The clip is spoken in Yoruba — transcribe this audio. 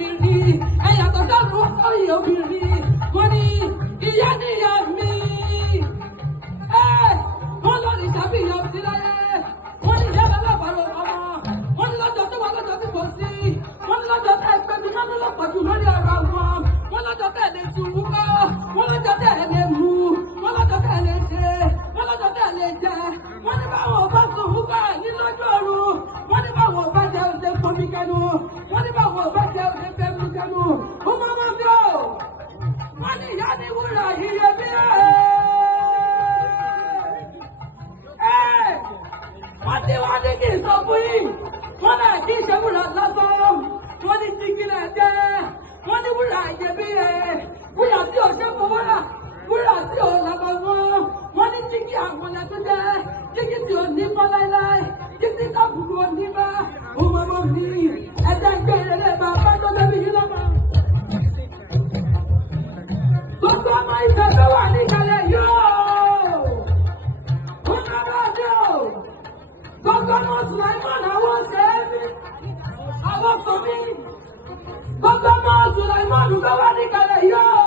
obìnrin ẹ̀yà tó sọ̀rọ̀ sórí obìnrin wọ́n ní ìyá níyà mi wọ́n lọ ní sàbíyàn sí láyé wọ́n ní ìyá bàbá àbárò ọmọ wọ́n ní lọ́jọ́ tó wà lọ́jọ́ tí kò sí wọ́n ní lọ́jọ́ tẹ́ ẹgbẹ́ mi máa ń lọ́pọ̀ jù lórí ọ̀rọ̀ wọn wọ́n lọ́jọ́ tẹ́ lè ṣubú kọ́ wọ́n lọ́jọ́ tẹ́ lè mú wọ́n lọ́jọ́ tẹ́ lè ṣe wọ́n lọ́jọ́ tẹ́ lè jẹ wọ́n ní báwọn bá ṣubú kọ́ ní lọ́jọ́ ọ̀run wọ́n ní báwọn bá jẹ oúnjẹ pọnmi kẹnu wọ́n ní báwọn bá jẹ oúnjẹ fẹmu kẹnu ó máa máa bí ó wọ́n ní ìyá ní wúrà iyebíye. Wọ́n ti wá ní kí n sọ fún yìí wọ́n náà kí n ṣe wúrà lásán wọ́n ní jígìlẹ̀ jẹ́ wọ́n ní wúrà iyebíye wúrà tí ò ṣe fowó rà wúrà tí ò lábọ̀ wọ́n ní jígì àwọn ẹ̀tún jẹ́ jígì tí ò ní fọ́ láíláí jígì kábùkù ò ní bá ọmọ ọmọ mi ẹ̀jẹ̀ gbé ìrẹ̀lẹ̀ bá bá tó lẹ́bi yín lọ́mọ. Gbogbo ọmọ ìṣẹ̀fẹ̀ wà ní ìkàlẹ̀ yóò wọ́n náà bá dé o gbogbo ọmọ Sùláìmọ̀n àwọn ṣe é mi àwọn sọ mi gbogbo ọmọ Sùláìmọ̀n ló wà ní ìkàlẹ̀ yóò.